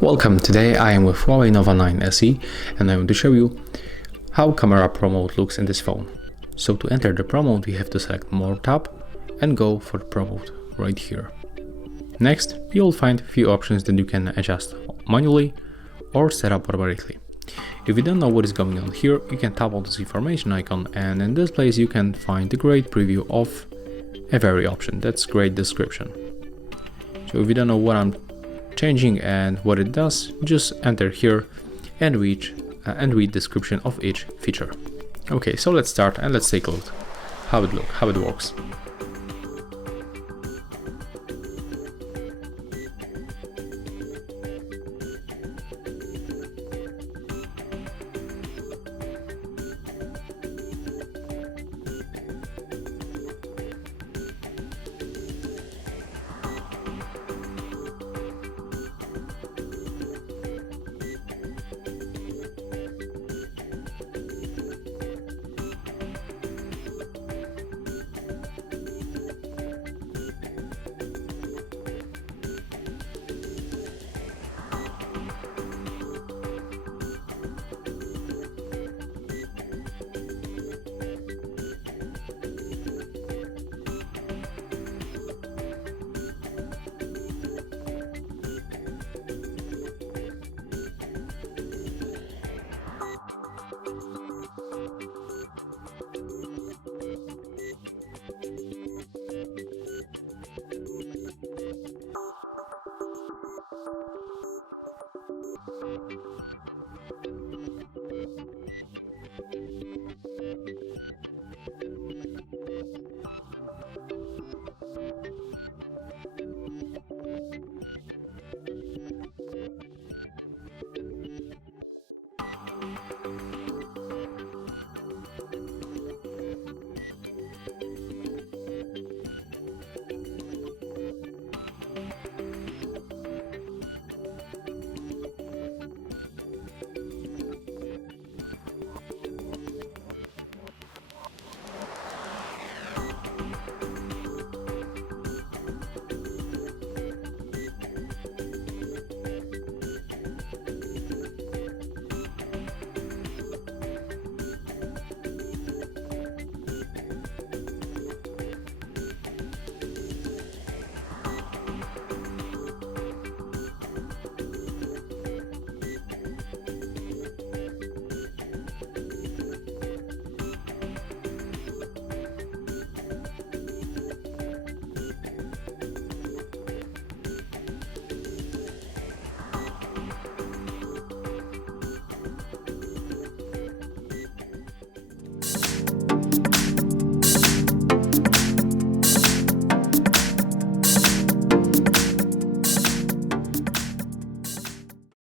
Welcome, today I am with HUAWEI Nova 9 SE and I want to show you how camera Pro mode looks in this phone. So to enter the Pro mode we have to select More tab and go for the Pro mode right here. Next you'll find a few options that you can adjust manually or set up automatically. If you don't know what is going on here, you can tap on this information icon and in this place you can find a great preview of a very option. That's great description. So if you don't know what I'm changing and what it does, just enter here and read description of each feature. Okay, so let's start and let's take a look how it works.